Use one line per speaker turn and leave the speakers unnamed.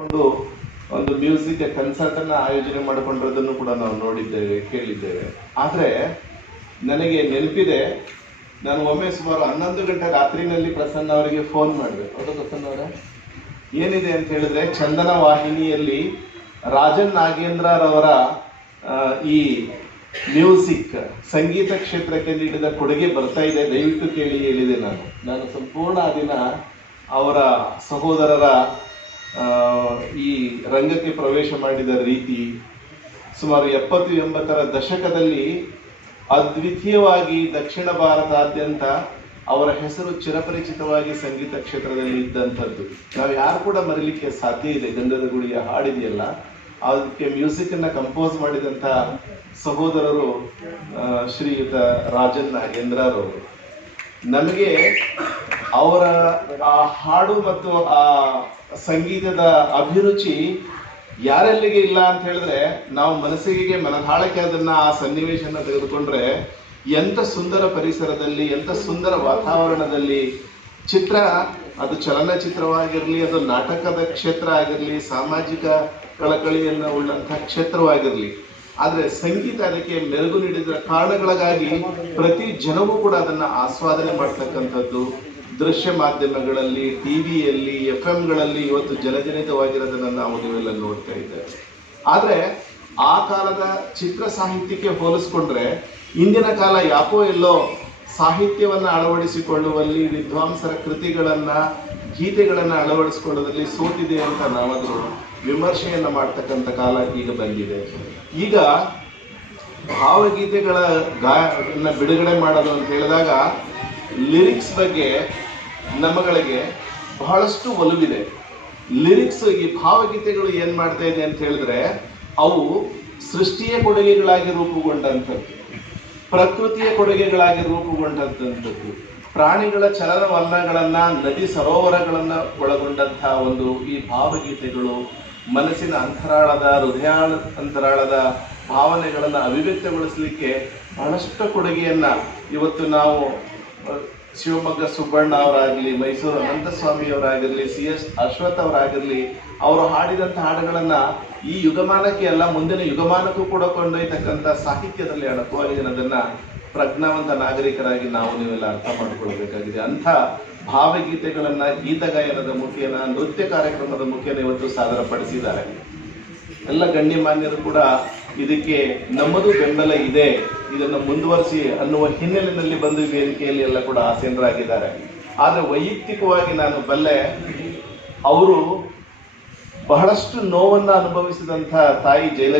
ಕೊಂಡು ಒಂದು music concert ಅನ್ನ ಆಯೋಜನೆ ಮಾಡಿಕೊಂಡಿರೋದನ್ನು ಕೂಡ ನಾವು ನೋಡಿದ್ದೇವೆ ಕೇಳಿದ್ದೇವೆ. ಆದ್ರೆ ನನಗೆ ನೆನಪಿದೆ ನಾನು ಒಮ್ಮೆ ಸುಮಾರು ಹನ್ನೊಂದು ಗಂಟೆ ರಾತ್ರಿನಲ್ಲಿ ಪ್ರಸನ್ನ ಅವರಿಗೆ ಫೋನ್ ಮಾಡಿದೆ. ಹೌದಾ ಪ್ರಸನ್ನ ಅವರ? ಏನಿದೆ ಅಂತ ಹೇಳಿದ್ರೆ ಚಂದನ ವಾಹಿನಿಯಲ್ಲಿ ರಾಜನ್ ನಾಗೇಂದ್ರರವರ ಈ ಮ್ಯೂಸಿಕ್ ಸಂಗೀತ ಕ್ಷೇತ್ರಕ್ಕೆ ನೀಡಿದ ಕೊಡುಗೆ ಬರ್ತಾ ಇದೆ. ದಯವಿಟ್ಟು ಕೇಳಿ ಹೇಳಿದೆ ನಾನು. ನಾನು ಸಂಪೂರ್ಣ ಆ ದಿನ ಅವರ ಸಹೋದರರ ಈ ರಂಗಕ್ಕೆ ಪ್ರವೇಶ ಮಾಡಿದ ರೀತಿ ಸುಮಾರು ಎಪ್ಪತ್ತು ಎಂಬತ್ತರ ದಶಕದಲ್ಲಿ ಅದ್ವಿತೀಯವಾಗಿ ದಕ್ಷಿಣ ಭಾರತಾದ್ಯಂತ ಅವರ ಹೆಸರು ಚಿರಪರಿಚಿತವಾಗಿ ಸಂಗೀತ ಕ್ಷೇತ್ರದಲ್ಲಿ ಇದ್ದಂಥದ್ದು. ನಾವು ಯಾರು ಕೂಡ ಮರಿಲಿಕ್ಕೆ ಸಾಧ್ಯ ಇದೆ ಗಂಧದ ಗುಡಿಯ ಹಾಡಿದೆಯಲ್ಲ. ಅದಕ್ಕೆ ಮ್ಯೂಸಿಕ್ ಅನ್ನ ಕಂಪೋಸ್ ಮಾಡಿದಂತ ಸಹೋದರರು ಶ್ರೀಯುತ ರಾಜನ್ ನಾಗೇಂದ್ರರವರು. ನಮಗೆ ಅವರ ಆ ಹಾಡು ಮತ್ತು ಆ ಸಂಗೀತದ ಅಭಿರುಚಿ ಯಾರೆಲ್ಲಿಗೆ ಇಲ್ಲ ಅಂತ ಹೇಳಿದ್ರೆ ನಾವು ಮನಸ್ಸಿಗೆ ಮನದಾಳಕ್ಕೆ ಅದನ್ನ ಆ ಸನ್ನಿವೇಶನ ತೆಗೆದುಕೊಂಡ್ರೆ ಎಂತ ಸುಂದರ ಪರಿಸರದಲ್ಲಿ ಎಂತ ಸುಂದರ ವಾತಾವರಣದಲ್ಲಿ ಚಿತ್ರ, ಅದು ಚಲನಚಿತ್ರವಾಗಿರಲಿ, ಅದು ನಾಟಕದ ಕ್ಷೇತ್ರ ಆಗಿರಲಿ, ಸಾಮಾಜಿಕ ಕಳಕಳಿಯನ್ನು ಉಳ್ಳಂತಹ ಕ್ಷೇತ್ರವಾಗಿರಲಿ ಆದ್ರೆ ಸಂಗೀತ ಅದಕ್ಕೆ ಮೆರುಗು ನೀಡಿದ ಕಾರಣಗಳಿಗಾಗಿ ಪ್ರತಿ ಜನವೂ ಕೂಡ ಅದನ್ನ ಆಸ್ವಾದನೆ ಮಾಡ್ತಕ್ಕಂಥದ್ದು. ದೃಶ್ಯ ಮಾಧ್ಯಮಗಳಲ್ಲಿ ಟಿವಿಯಲ್ಲಿ ಎಫ್ಗಳಲ್ಲಿ ಇವತ್ತು ಜನಜನಿತವಾಗಿರೋದನ್ನ ನಾವು ನೀವೆಲ್ಲ ನೋಡ್ತಾ ಇದ್ದೇವೆ ಆದ್ರೆ ಆ ಕಾಲದ ಚಿತ್ರ ಸಾಹಿತ್ಯಕ್ಕೆ ಹೋಲಿಸ್ಕೊಂಡ್ರೆ ಇಂದಿನ ಕಾಲ ಯಾಕೋ ಎಲ್ಲೋ ಸಾಹಿತ್ಯವನ್ನ ಅಳವಡಿಸಿಕೊಳ್ಳುವಲ್ಲಿ ವಿದ್ವಾಂಸರ ಕೃತಿಗಳನ್ನ ಗೀತೆಗಳನ್ನ ಅಳವಡಿಸ್ಕೊಳ್ಳೋದ್ರಲ್ಲಿ ಸೋತಿದೆ ಅಂತ ನಾವಾದರೂ ವಿಮರ್ಶೆಯನ್ನ ಮಾಡ್ತಕ್ಕಂಥ ಕಾಲ ಈಗ ಬಂದಿದೆ. ಈಗ ಭಾವಗೀತೆಗಳ ಗಾಯನ ಬಿಡುಗಡೆ ಮಾಡೋದು ಅಂತ ಹೇಳಿದಾಗ ಲಿರಿಕ್ಸ್ ಬಗ್ಗೆ ನಮ್ಮಗಳಿಗೆ ಬಹಳಷ್ಟು ಒಲವಿದೆ. ಲಿರಿಕ್ಸ್ ಈ ಭಾವಗೀತೆಗಳು ಏನು ಮಾಡ್ತಾ ಇದೆ ಅಂತ ಹೇಳಿದ್ರೆ ಅವು ಸೃಷ್ಟಿಯ ಕೊಡುಗೆಗಳಾಗಿ ರೂಪುಗೊಂಡಂಥದ್ದು, ಪ್ರಕೃತಿಯ ಕೊಡುಗೆಗಳಾಗಿ ರೂಪುಗೊಂಡಂಥದ್ದು. ಪ್ರಾಣಿಗಳ ಚಲನವಲನಗಳನ್ನು, ನದಿ ಸರೋವರಗಳನ್ನ ಒಳಗೊಂಡಂತಹ ಒಂದು ಈ ಭಾವಗೀತೆಗಳು ಮನಸ್ಸಿನ ಅಂತರಾಳದ, ಹೃದಯಾಳ ಅಂತರಾಳದ ಭಾವನೆಗಳನ್ನ ಅಭಿವ್ಯಕ್ತಗೊಳಿಸಲಿಕ್ಕೆ ಬಹಳಷ್ಟು ಕೊಡುಗೆಯನ್ನ ಇವತ್ತು ನಾವು ಶಿವಮೊಗ್ಗ ಸುಬ್ಬಣ್ಣ ಅವರಾಗಲಿ, ಮೈಸೂರು ಅನಂತಸ್ವಾಮಿಯವರಾಗಿರಲಿ ಸಿ ಎಸ್ ಅಶ್ವಥ್ ಅವರಾಗಿರಲಿ, ಅವರು ಹಾಡಿದಂಥ ಹಾಡುಗಳನ್ನು ಈ ಯುಗಮಾನಕ್ಕೆ ಅಲ್ಲ, ಮುಂದಿನ ಯುಗಮಾನಕ್ಕೂ ಕೂಡ ಕೊಂಡೊಯ್ತಕ್ಕಂಥ ಸಾಹಿತ್ಯದಲ್ಲಿ ಅಡಕವಾಗಿದೆ ಅನ್ನೋದನ್ನ ಪ್ರಜ್ಞಾವಂತ ನಾಗರಿಕರಾಗಿ ನಾವು ನೀವೆಲ್ಲ ಅರ್ಥ ಮಾಡಿಕೊಳ್ಬೇಕಾಗಿದೆ ಅಂಥ ಭಾವಗೀತೆಗಳನ್ನ ಗೀತಗಾಯನದ ಮುಖೇನ, ನೃತ್ಯ ಕಾರ್ಯಕ್ರಮದ ಮುಖೇನ ಇವತ್ತು ಸಾದರಪಡಿಸಿದ್ದಾರೆ. ಎಲ್ಲ ಗಣ್ಯಮಾನ್ಯರು ಕೂಡ ಇದಕ್ಕೆ ನಮ್ಮದು ಬೆಂಬಲ ಇದೆ. ಇದನ್ನು ಮುಂದುವರಿಸಿ ಅನ್ನುವ ಹಿನ್ನೆಲೆಯಲ್ಲಿ ಬಂದು ವೇದಿಕೆಯಲ್ಲಿ ಎಲ್ಲ ಕೂಡ ಆಸೀನರಾಗಿದ್ದಾರೆ. ಆದ್ರೆ ವೈಯಕ್ತಿಕವಾಗಿ ನಾನು ಬಲ್ಲೆ ಅವರು ಬಹಳಷ್ಟು ನೋವನ್ನು ಅನುಭವಿಸಿದಂಥ ತಾಯಿ ಜಯಲಕ್ಷ್ಮಿ